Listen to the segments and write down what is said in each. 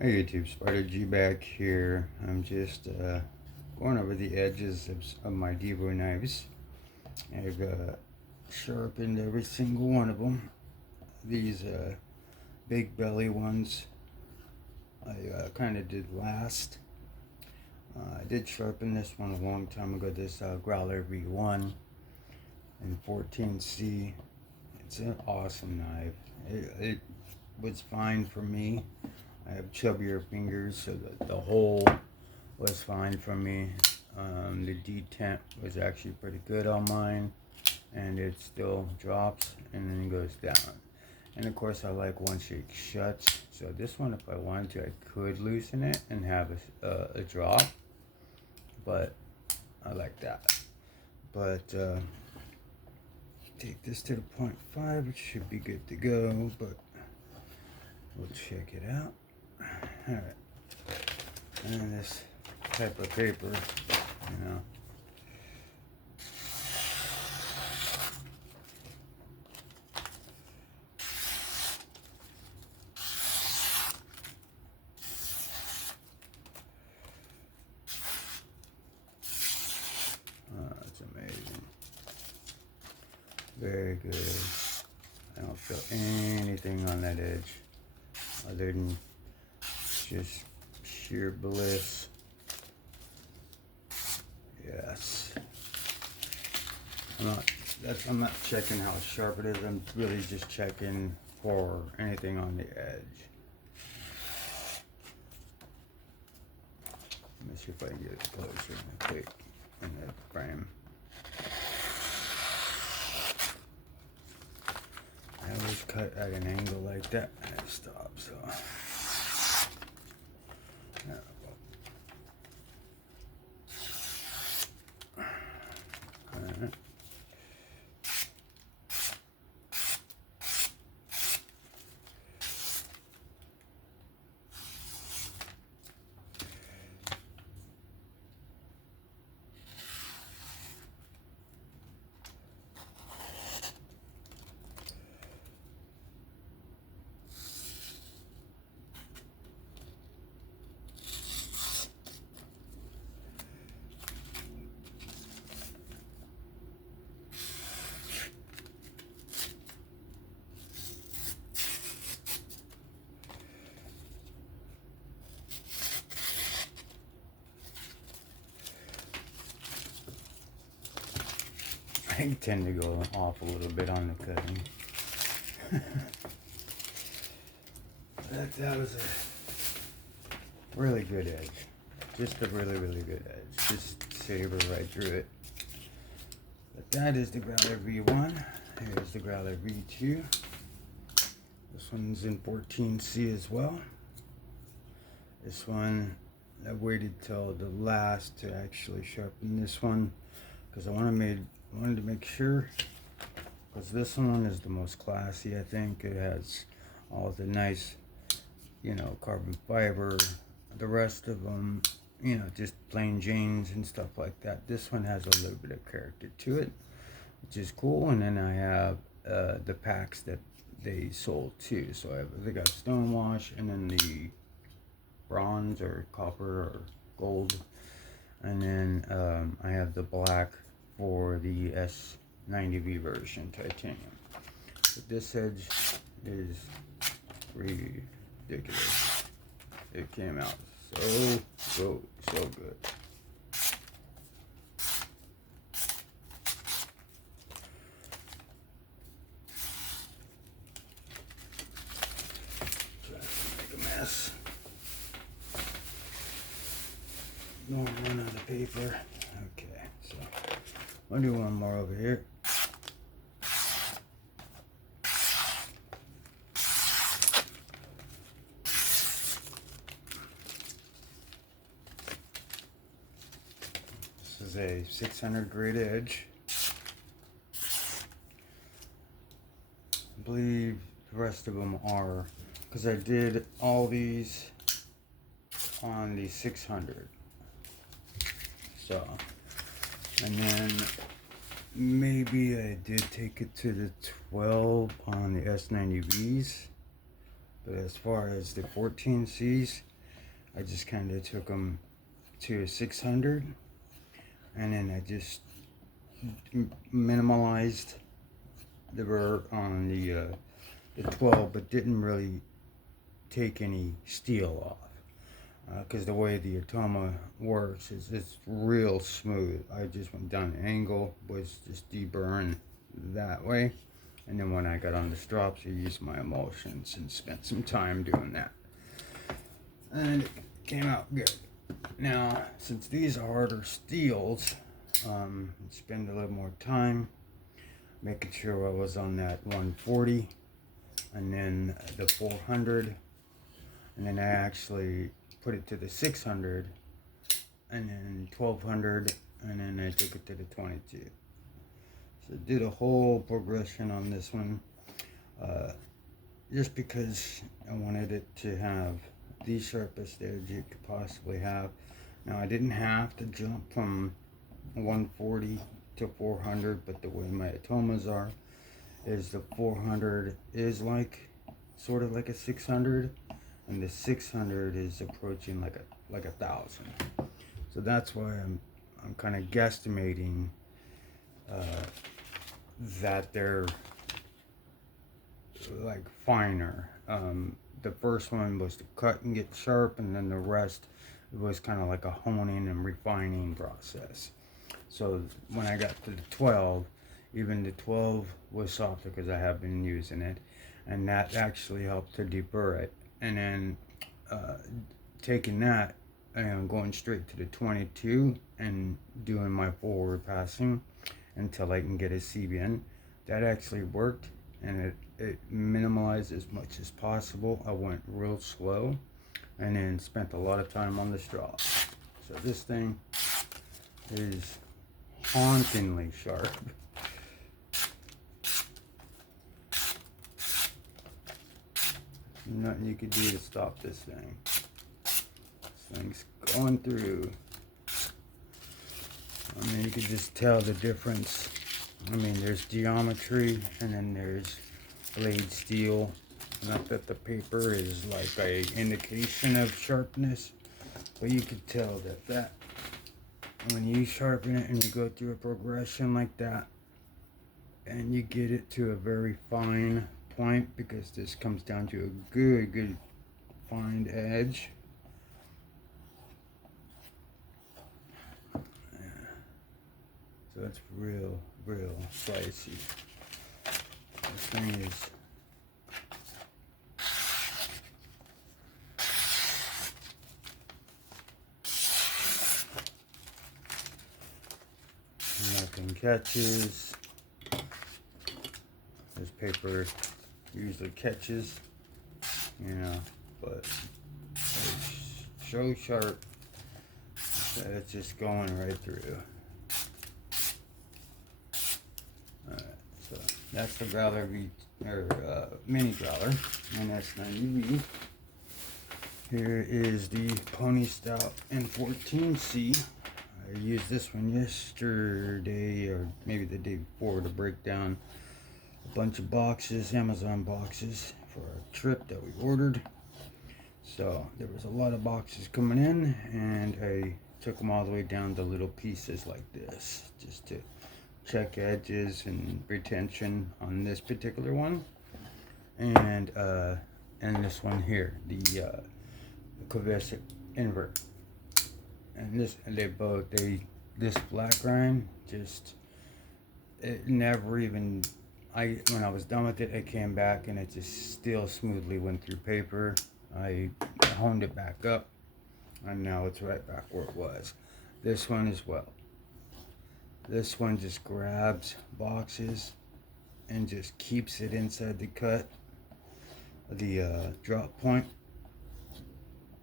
Hey YouTube, Spider G back here. I'm just going over the edges of my Divo knives. I've sharpened every single one of them. These big belly ones I kind of did last. I did sharpen this one a long time ago, this Growler V1 in 14C. It's an awesome knife. It was fine for me. I have chubbier fingers, so the hole was fine for me. The detent was actually pretty good on mine, and it still drops and then goes down. And of course, I like once it shuts. So this one, if I wanted to, I could loosen it and have a drop, but I like that. But take this to the 0.5, it should be good to go. But we'll check it out. All right, and this type of paper, you know. It's amazing. Very good. I don't feel anything on that edge other than just sheer bliss. Yes. I'm not checking how sharp it is. I'm really just checking for anything on the edge. Let me see if I can get it closer quick in that frame. I always cut at an angle like that and it stops. So yeah. Alright. I tend to go off a little bit on the cutting. that was a really good edge. Just a really, really good edge. Just saber right through it. But that is the Growler V1. Here's the Growler V2. This one's in 14C as well. This one, I waited till the last to actually sharpen this one because I wanted to make sure, because this one is the most classy. I think it has all the nice, carbon fiber. The rest of them, just plain Janes and stuff like that. This one has a little bit of character to it, which is cool. And then I have the packs that they sold too. So they got stonewash and then the bronze or copper or gold, and then I have the black for the S90V version titanium. But this edge is ridiculous. It came out so good. Try to make a mess. Don't run out of paper. Okay, so I'll do one more over here. This is a 600 grit edge. I believe the rest of them are, because I did all these on the 600. So, and then maybe I did take it to the 12 on the S90Vs. But as far as the 14Cs, I just kind of took them to a 600, and then I just minimalized the burr on the 12, but didn't really take any steel off, because the way the Atoma works is it's real smooth. I just went down an angle, was just deburring that way, and then when I got on the strops, I used my emulsions and spent some time doing that, and it came out good. Now, since these are harder steels, spend a little more time making sure I was on that 140 and then the 400, and then I actually put it to the 600 and then 1200, and then I took it to the 22. So did a whole progression on this one, just because I wanted it to have the sharpest edge it could possibly have. Now, I didn't have to jump from 140 to 400, but the way my Atomas are is the 400 is like sort of like a 600, and the 600 is approaching like a 1,000. So that's why I'm kind of guesstimating that they're like finer. The first one was to cut and get sharp, and then the rest was kind of like a honing and refining process. So when I got to the 12, even the 12 was softer because I have been using it, and that actually helped to deburr it. And then taking that and going straight to the 22 and doing my forward passing until I can get a CBN, that actually worked, and it minimalized as much as possible. I went real slow and then spent a lot of time on the straw. So this thing is hauntingly sharp. Nothing you could do to stop this thing. This thing's going through. I mean, you could just tell the difference. I mean, there's geometry, and then there's blade steel. Not that the paper is like a indication of sharpness, but you could tell that when you sharpen it and you go through a progression like that, and you get it to a very fine point, because this comes down to a good fine edge. So it's real spicy. This thing is nothing catches. This paper usually catches, you know, but it's so sharp that it's just going right through. Alright, so that's the growler mini growler, and that's 90V. Here is the Pony Stout N14C. I used this one yesterday, or maybe the day before, to break down a bunch of boxes, Amazon boxes, for a trip that we ordered. So there was a lot of boxes coming in, and I took them all the way down to little pieces like this, just to check edges and retention on this particular one, and this one here, the Kvesic invert. And this flat grind, just, it never even, when I was done with it, I came back and it just still smoothly went through paper. I honed it back up, and now it's right back where it was. This one as well. This one just grabs boxes and just keeps it inside the cut, the drop point.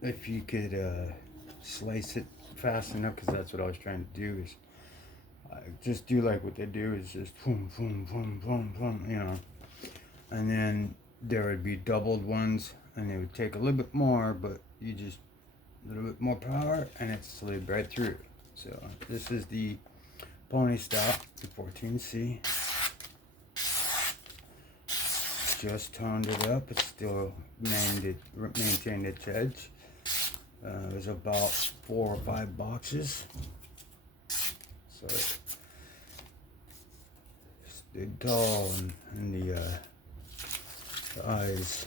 If you could slice it fast enough, because that's what I was trying to do, is just do like what they do, is just boom, boom, boom, boom, boom, you know. And then there would be doubled ones, and they would take a little bit more, but you just a little bit more power, and it slid right through. So this is the Pony Stout, the 14C. just toned it up. It still maintained its edge. It was about 4 or 5 boxes. So it stood tall, and the eyes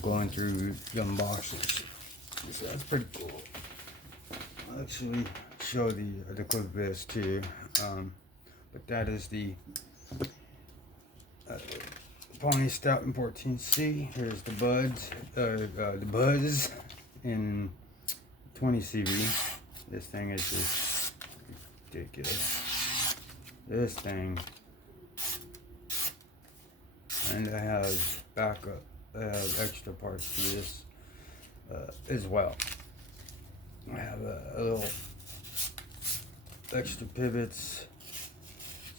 going through them boxes. So that's pretty cool. I'll actually show the clip of this too. But that is the Pony Stout in 14C. Here's the buds, the buzz in 20 CV. This thing is just ridiculous. This thing, and I have backup. I have extra parts to this as well. I have a little extra pivots,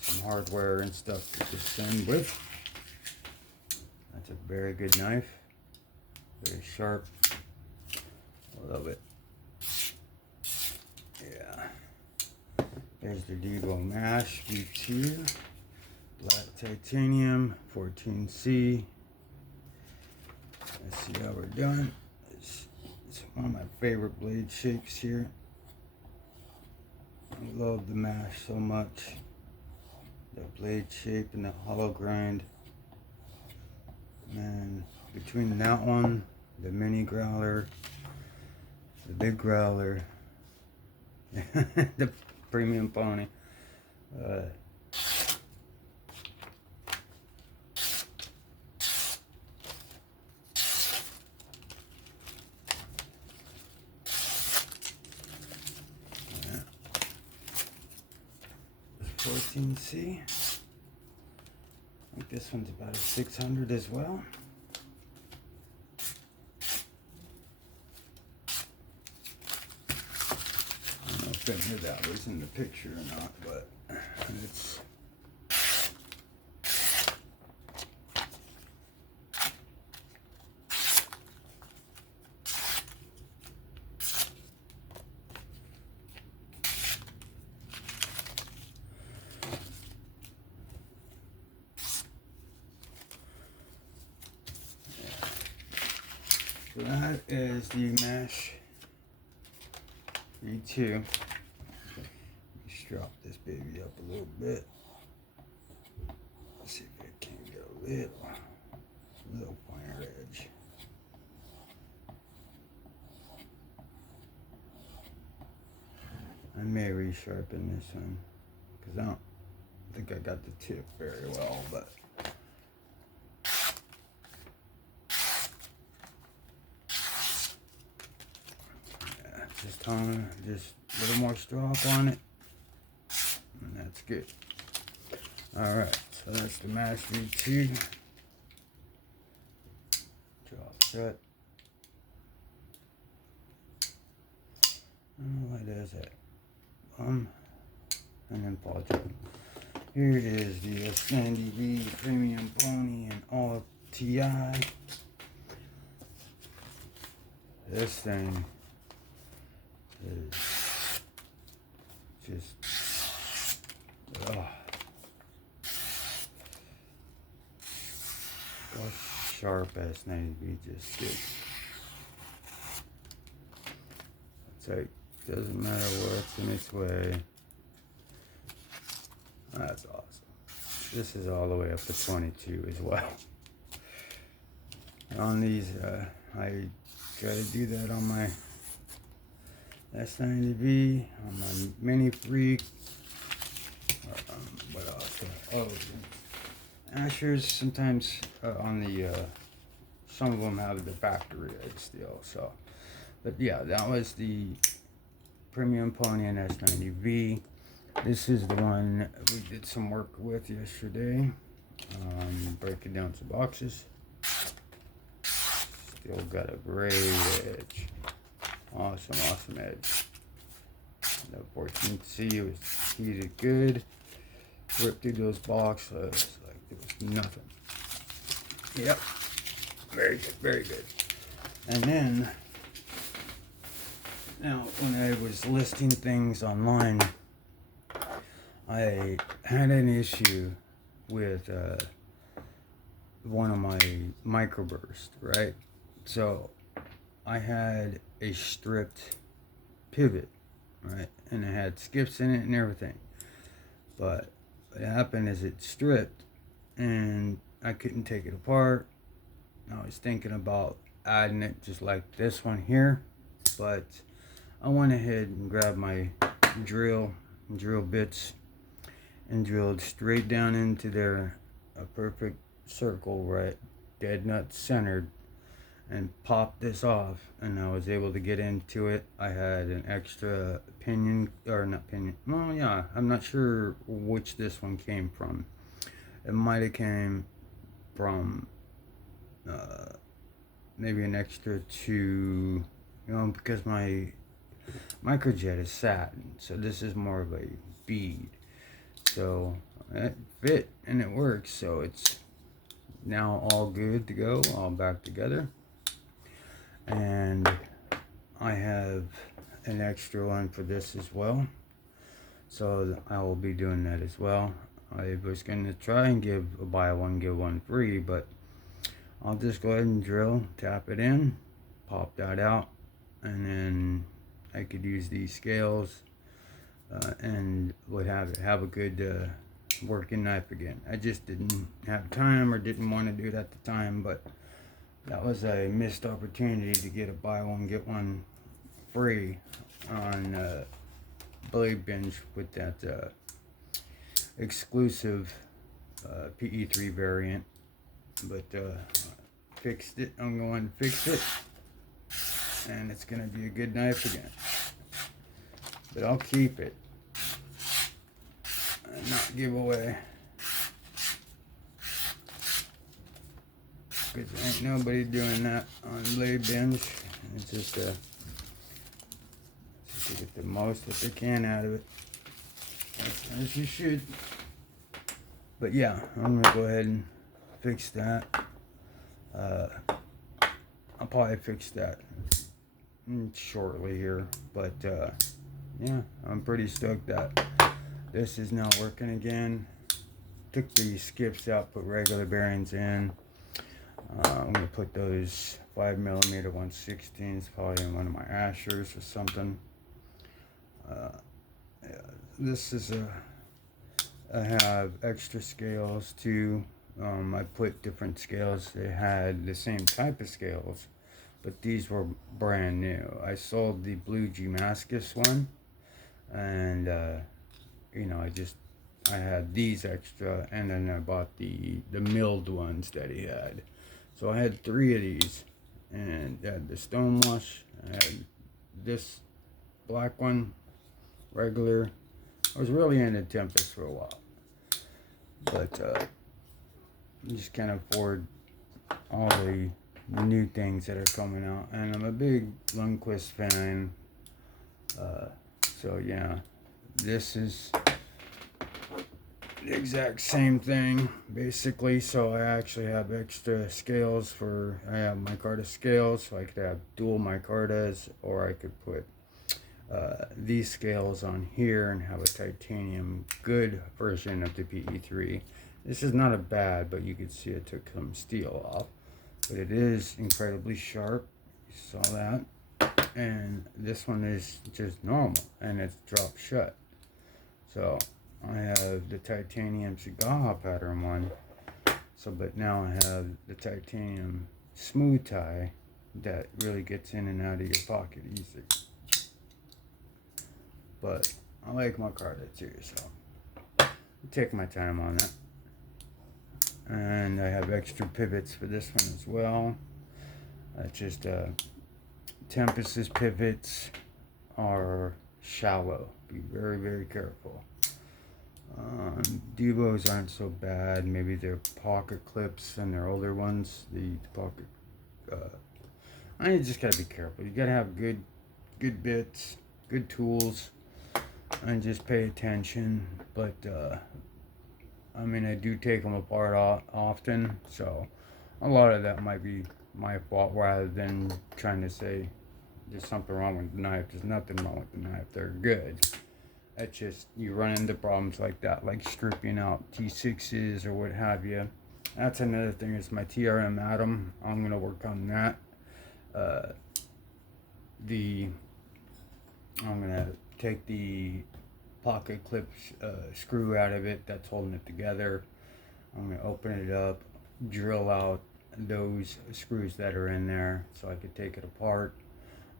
some hardware and stuff to just send with. That's a very good knife, very sharp. I love it. Yeah. There's the Divo Mash V2, black titanium 14C. Let's see how we're done. It's one of my favorite blade shapes here. I love the mash so much. The blade shape and the hollow grind. Man, between that one, the mini growler, the big growler, the premium pony. Yeah. 14C. I think this one's about a 600 as well. I don't know if any of that was in the picture or not, but it's so that is the Mash V2. Let's drop this baby up a little bit. Let's see if it can get a little finer edge. I may resharpen this one because I don't think I got the tip very well, but just a little more strop on it, and that's good. Alright, so that's the Mash V2. Drop shut. Oh, what is it? And then paw job. Here is the S90V Premium Pony and all TI. This thing is just how sharp S90V just gets. It's like, doesn't matter what's in its way. That's awesome. This is all the way up to 22 as well. And on these, I try to do that on my S90V, on my Mini Freak. What else? Oh, Ashers. Sometimes on the some of them have the factory edge still. So, but yeah, that was the Premium Pony and S90V. This is the one we did some work with yesterday. Breaking down some boxes. Still got a great edge. Awesome edge. The 14C was heated good. Ripped through those boxes like there was nothing. Yep. Very good. And then, now when I was listing things online, I had an issue with one of my microbursts, right? So I had a stripped pivot, right? And it had skips in it and everything. But what happened is it stripped and I couldn't take it apart. I was thinking about adding it just like this one here, but I went ahead and grabbed my drill bits and drilled straight down into there, a perfect circle, right, dead nut centered, and popped this off, and I was able to get into it. I had an extra pinion, or not pinion, well, yeah, I'm not sure which this one came from. It might have came from maybe an extra two, because my microjet is satin, so this is more of a bead. So it fit and it works, so it's now all good to go, all back together. And I have an extra one for this as well, so I will be doing that as well. I was going to try and give a buy one get one free, but I'll just go ahead and drill, tap it in, pop that out, and then I could use these scales and would have a good working knife again. I just didn't have time or didn't want to do it at the time, but that was a missed opportunity to get a buy one get one free on Blade Binge with that exclusive PE3 variant. But fixed it. I'm going to fix it, and it's going to be a good knife again. But I'll keep it and not give away, because ain't nobody doing that on Blade Binge. It's just to get the most that they can out of it, as you should. But yeah, I'm gonna go ahead and fix that. I'll probably fix that shortly here, but yeah, I'm pretty stoked that this is now working again. Took the skips out, put regular bearings in. I'm gonna put those 5mm 1/16s probably in one of my Ashers or something. Yeah, this is I have extra scales too. I put different scales. They had the same type of scales, but these were brand new. I sold the blue Damascus one, and I had these extra, and then I bought the milled ones that he had. So I had 3 of these, and I had the Stonewash. I had this black one, regular. I was really into Tempest for a while, but you just can't afford all the new things that are coming out. And I'm a big Lundquist fan, so yeah, this is the exact same thing basically. So I actually have extra scales for, I have micarta scales, so I could have dual micartas, or I could put these scales on here and have a titanium good version of the PE3. This is not a bad, but you can see it took some steel off, but it is incredibly sharp. You saw that. And this one is just normal, and it's dropped shut. So I have the titanium cigar pattern one. So, but now I have the titanium smooth tie that really gets in and out of your pocket easy. But I like micarta too, so I take my time on it. And I have extra pivots for this one as well. Just Tempest's pivots are shallow. Be very, very careful. Divo's aren't so bad. Maybe they're pocket clips and they're older ones. The pocket. I just gotta be careful. You gotta have good bits, good tools, and just pay attention. But I mean, I do take them apart often, so a lot of that might be my fault, rather than trying to say there's something wrong with the knife. There's nothing wrong with the knife. They're good. It's just you run into problems like that, like stripping out T6s or what have you, That's another thing, is my TRM atom. I'm gonna work on that. Uh, the I'm gonna take the pocket clips screw out of it that's holding it together. I'm gonna open it up, drill out those screws that are in there so I could take it apart.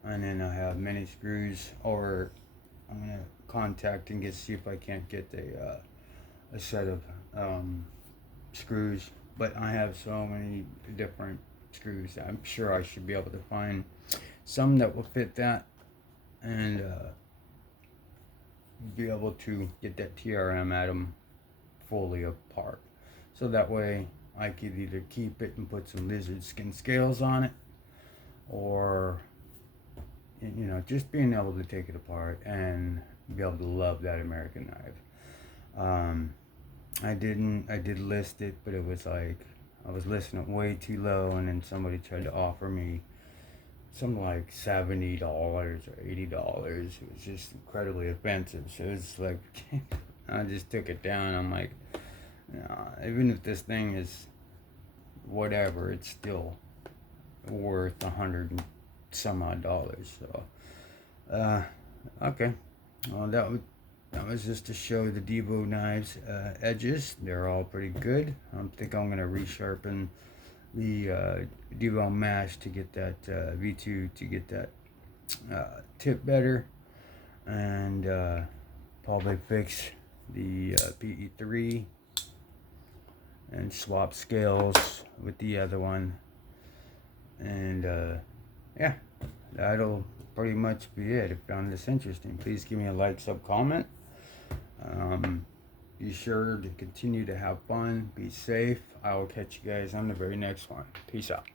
And then I have mini screws, or I'm gonna contact and see if I can't get a set of screws. But I have so many different screws that I'm sure I should be able to find some that will fit that, and be able to get that TRM atom fully apart. So that way I could either keep it and put some lizard skin scales on it, or just being able to take it apart and be able to love that American knife. I did list it, but it was like I was listing it way too low, and then somebody tried to offer me something like $70 or $80. It was just incredibly offensive. So it's like I just took it down. I'm like, no, even if this thing is whatever, it's still worth $100 and some odd dollars. So okay, well, that was just to show the Divo Knives edges. They're all pretty good. I think I'm gonna resharpen the Divo mash to get that V2 to get that tip better, and probably fix the PE3 and swap scales with the other one. And yeah, that'll pretty much be it. If you found this interesting, please give me a like, sub, comment. Be sure to continue to have fun, be safe. I will catch you guys on the very next one. Peace out.